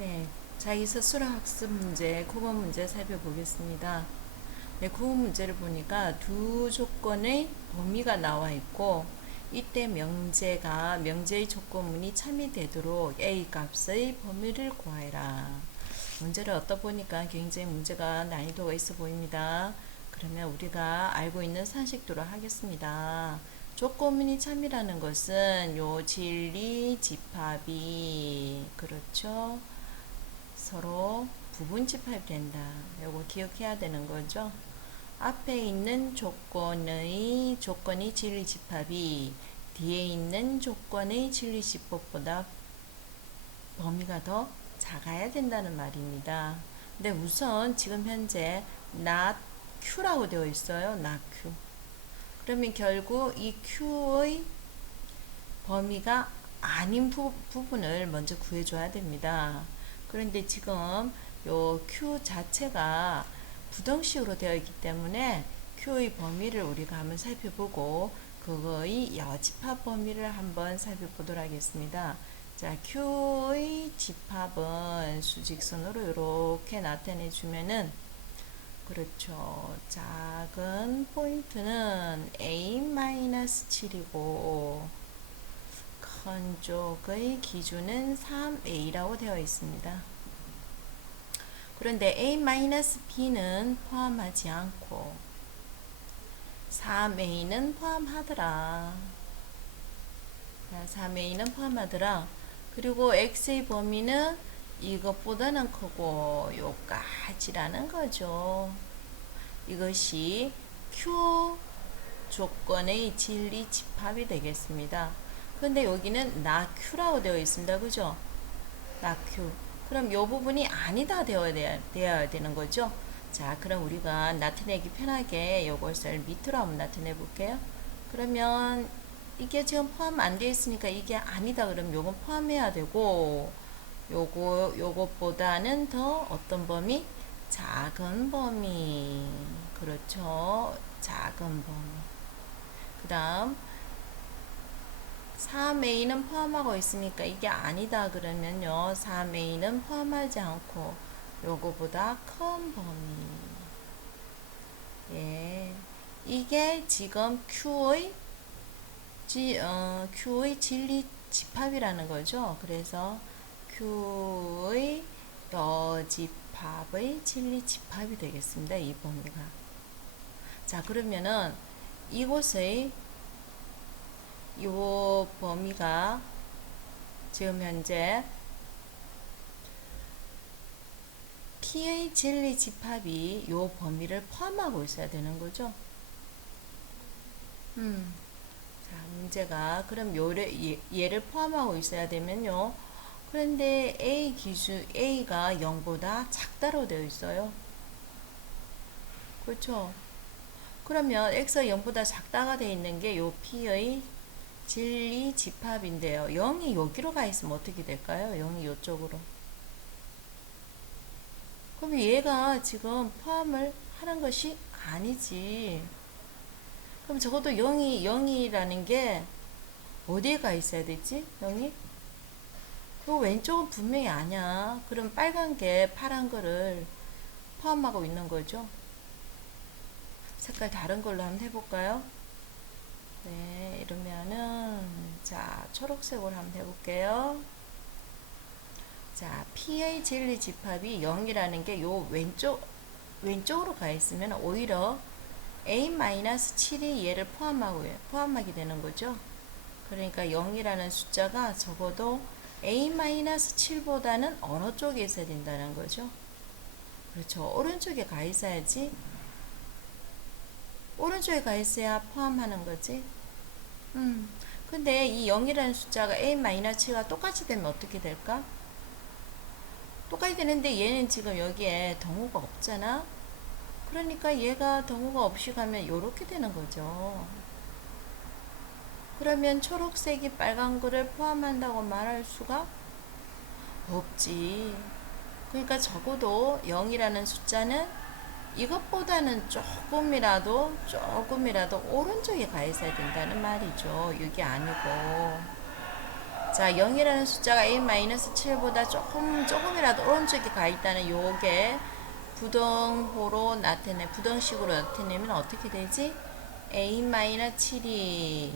네, 자기 스스로 학습 문제, 국어 문제 살펴보겠습니다. 네, 국어 문제를 보니까 두 조건의 범위가 나와 있고, 이때 명제의 조건문이 참이되도록 A 값의 범위를 구하여라. 문제를 얻어보니까 굉장히 문제가 난이도가 있어 보입니다. 그러면 우리가 알고 있는 상식도로 하겠습니다. 조건문이 참이라는 것은 요 진리 집합이 그렇죠. 서로 부분 집합이 된다. 요거 기억해야 되는 거죠. 앞에 있는 조건이 진리 집합이 뒤에 있는 조건의 진리 집합보다 범위가 더 작아야 된다는 말입니다. 근데 우선 지금 현재 not Q라고 되어 있어요. not Q. 그러면 결국 이 Q의 범위가 아닌 부분을 먼저 구해줘야 됩니다. 그런데 지금 요 Q 자체가 부등식으로 되어 있기 때문에 Q의 범위를 우리가 한번 살펴보고 그거의 여집합 범위를 한번 살펴보도록 하겠습니다. 자, Q의 집합은 수직선으로 이렇게 나타내 주면은 그렇죠. 작은 포인트는 A-7이고 큰 쪽의 기준은 3A라고 되어 있습니다. 그런데 A-B는 포함하지 않고 3A는 포함하더라. 3A는 포함하더라. 그리고 X의 범위는 이것보다는 크고 요까지라는 거죠. 이것이 Q 조건의 진리 집합이 되겠습니다. 근데 여기는 not Q라고 되어 있습니다. 그죠? not Q. 그럼 요 부분이 아니다 되어야 되는 거죠. 자, 그럼 우리가 나타내기 편하게 요것을 밑으로 한번 나타내 볼게요. 그러면 이게 지금 포함 안 되어 있으니까 이게 아니다. 그럼 요건 포함해야 되고 요것보다는 더 어떤 범위? 작은 범위. 그렇죠. 작은 범위. 그 다음 3A는 포함하고 있으니까 이게 아니다 그러면요. 3A는 포함하지 않고 요거보다 큰 범위. 예. 이게 지금 Q의 진리 집합이라는 거죠. 그래서 Q의 여집합의 진리 집합이 되겠습니다. 이 범위가. 자, 그러면은 이곳의 요 범위가 지금 현재 P의 진리 집합이 요 범위를 포함하고 있어야 되는 거죠. 자, 문제가 그럼 얘를 포함하고 있어야 되면요. 그런데 A가 0보다 작다로 되어 있어요. 그렇죠. 그러면 X가 0보다 작다가 되어 있는 게 요 P의 진리 집합인데요. 0이 여기로 가 있으면 어떻게 될까요? 0이 이쪽으로. 그럼 얘가 지금 포함을 하는 것이 아니지. 그럼 적어도 0이라는 게 어디에 가 있어야 되지? 0이? 그 왼쪽은 분명히 아니야. 그럼 빨간 게 파란 거를 포함하고 있는 거죠. 색깔 다른 걸로 한번 해볼까요? 네, 이러면은 자, 초록색으로 한번 해볼게요. 자, P의 진리 집합이 0이라는 게 요 왼쪽으로 가 있으면 오히려 A-7이 얘를 포함하게 되는 거죠. 그러니까 0이라는 숫자가 적어도 A-7보다는 어느 쪽에 있어야 된다는 거죠. 그렇죠. 오른쪽에 가 있어야지. 오른쪽에 가 있어야 포함하는 거지. 근데 이 0이라는 숫자가 A-7가 똑같이 되면 어떻게 될까? 똑같이 되는데 얘는 지금 여기에 동호가 없잖아. 그러니까 얘가 동호가 없이 가면 이렇게 되는 거죠. 그러면 초록색이 빨간 거를 포함한다고 말할 수가 없지. 그러니까 적어도 0이라는 숫자는 이것보다는 조금이라도 오른쪽에 가 있어야 된다는 말이죠. 이게 아니고. 자, 0이라는 숫자가 a-7보다 조금이라도 오른쪽에 가 있다는 요게 부등호로 부등식으로 나타내면 어떻게 되지? a-7이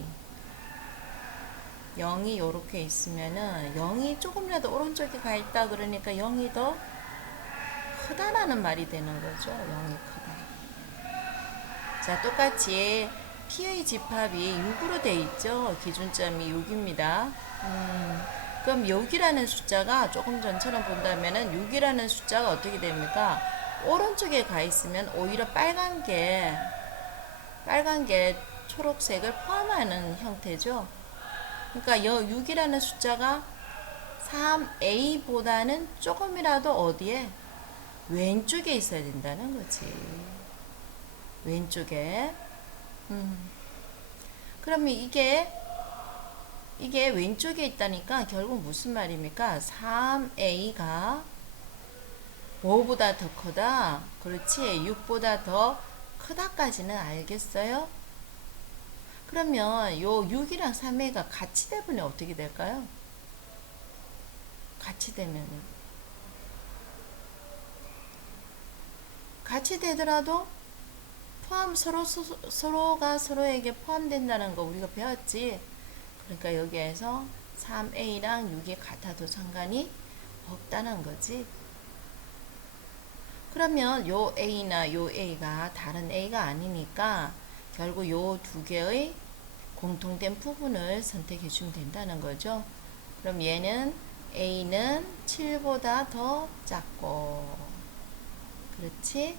0이 요렇게 있으면은 0이 조금이라도 오른쪽에 가 있다 그러니까 0이 더 크다라는 말이 되는 거죠. 0이 크다. 자, 똑같이 P의 집합이 6으로 돼 있죠. 기준점이 6입니다. 그럼 6이라는 숫자가 조금 전처럼 본다면은 6이라는 숫자가 어떻게 됩니까? 오른쪽에 가 있으면 오히려 빨간 게 초록색을 포함하는 형태죠. 그러니까 6이라는 숫자가 3a보다는 조금이라도 어디에? 왼쪽에 있어야 된다는 거지. 왼쪽에. 그러면 이게 왼쪽에 있다니까 결국 무슨 말입니까? 3a가 5보다 더 크다. 그렇지. 6보다 더 크다까지는 알겠어요? 그러면 요 6이랑 3a가 같이 되면 어떻게 될까요? 같이 되면은. 같이 되더라도 서로가 서로에게 포함된다는 거 우리가 배웠지. 그러니까 여기에서 3a랑 6이 같아도 상관이 없다는 거지. 그러면 요 a나 요 a가 다른 a가 아니니까 결국 요 두 개의 공통된 부분을 선택해 주면 된다는 거죠. 그럼 얘는 a는 7보다 더 작고, 그렇지?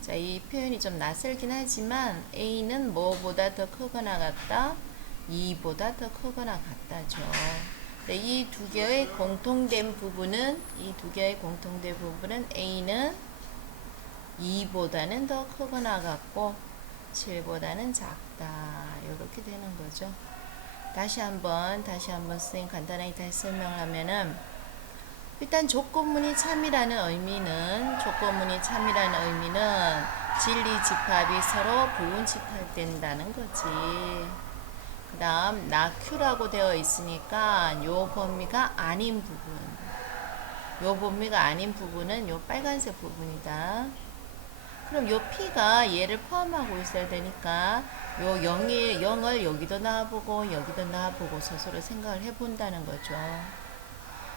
자, 이 표현이 좀 낯설긴 하지만 a는 뭐보다 더 크거나 같다? 2보다 더 크거나 같다죠. 이 두 개의 공통된 부분은 a는 2보다는 더 크거나 같고 7보다는 작다. 이렇게 되는 거죠. 다시 한번 선생님 간단하게 다시 설명을 하면은, 일단 조건문이 참이라는 의미는 진리 집합이 서로 불분집합된다는 거지. 그 다음 나 Q라고 되어 있으니까 요 범위가 아닌 부분은 요 빨간색 부분이다. 그럼 요 P가 얘를 포함하고 있어야 되니까 요 0을 여기도 놔보고 여기도 놔보고 스스로 생각을 해본다는 거죠.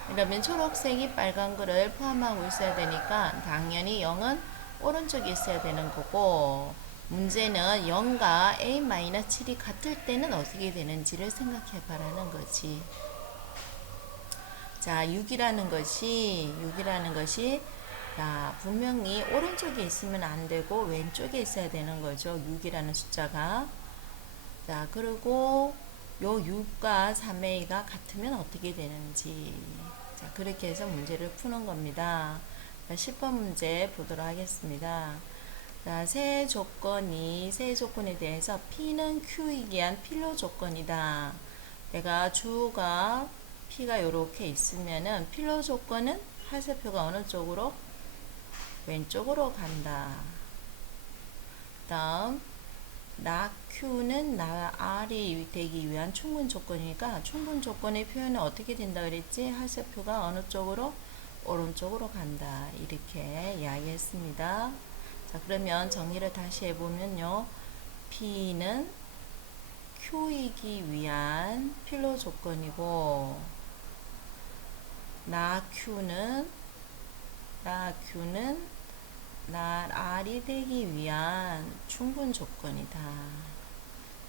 그러면 초록색이 빨간 거를 포함하고 있어야 되니까 당연히 0은 오른쪽에 있어야 되는 거고, 문제는 0과 a-7이 같을 때는 어떻게 되는지를 생각해 봐라는 거지. 자, 6이라는 것이 자, 분명히 오른쪽에 있으면 안 되고 왼쪽에 있어야 되는 거죠. 6이라는 숫자가. 자, 그리고 요 6과 3a가 같으면 어떻게 되는지. 자, 그렇게 해서 문제를 푸는 겁니다. 자, 10번 문제 보도록 하겠습니다. 자, 세 조건에 대해서 P는 Q이기 위한 필요 조건이다. 내가 주가 P가 이렇게 있으면은 필요 조건은 화살표가 어느 쪽으로? 왼쪽으로 간다. 다음 나 Q는 나 R이 되기 위한 충분 조건이니까 충분 조건의 표현은 어떻게 된다 그랬지? 화살표가 어느 쪽으로? 오른쪽으로 간다. 이렇게 이야기했습니다. 자, 그러면 정리를 다시 해보면요. P는 Q이기 위한 필요 조건이고, 나 Q는 나 R이 되기 위한 충분 조건이다.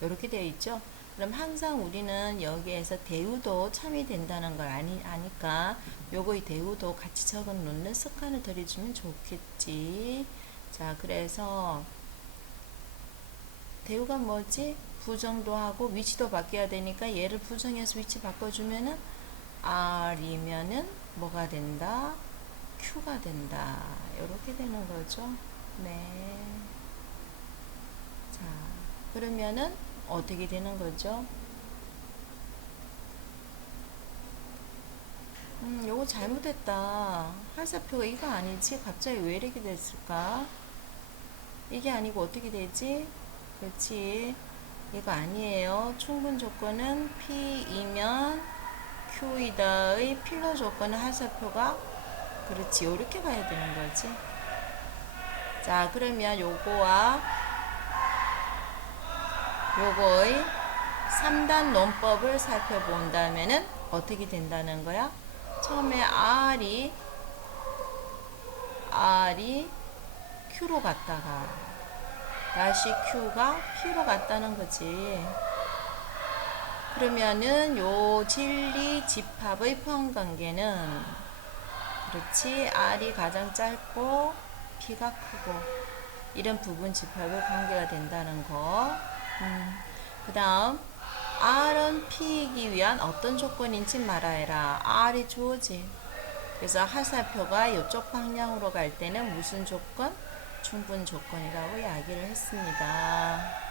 이렇게 되어 있죠. 그럼 항상 우리는 여기에서 대우도 참이 된다는 걸 아니까 요거의 대우도 같이 적어 놓는 습관을 들여주면 좋겠지. 자, 그래서 대우가 뭐지? 부정도 하고 위치도 바뀌어야 되니까 얘를 부정해서 위치 바꿔주면은 R이면은 뭐가 된다? Q가 된다. 이렇게 되는 거죠. 네. 자, 그러면은 어떻게 되는 거죠? 요거 잘못했다. 화살표가 이거 아니지? 갑자기 왜 이렇게 됐을까? 이게 아니고 어떻게 되지? 그렇지. 이거 아니에요. 충분 조건은 P이면 Q이다의 필러 조건은 하사표가 그렇지 요렇게 가야 되는 거지. 자 그러면 요거와 요거의 3단 논법을 살펴본다면은 어떻게 된다는 거야? 처음에 R이 Q로 갔다가 다시 Q가 P로 갔다는 거지. 그러면은 요 진리 집합의 포함관계는 그렇지 R이 가장 짧고 P가 크고 이런 부분 집합의 관계가 된다는 거. 그 다음 R은 P이기 위한 어떤 조건인지 말하여라. R이 주어지. 그래서 하사표가 이쪽 방향으로 갈 때는 무슨 조건? 충분 조건이라고 이야기를 했습니다.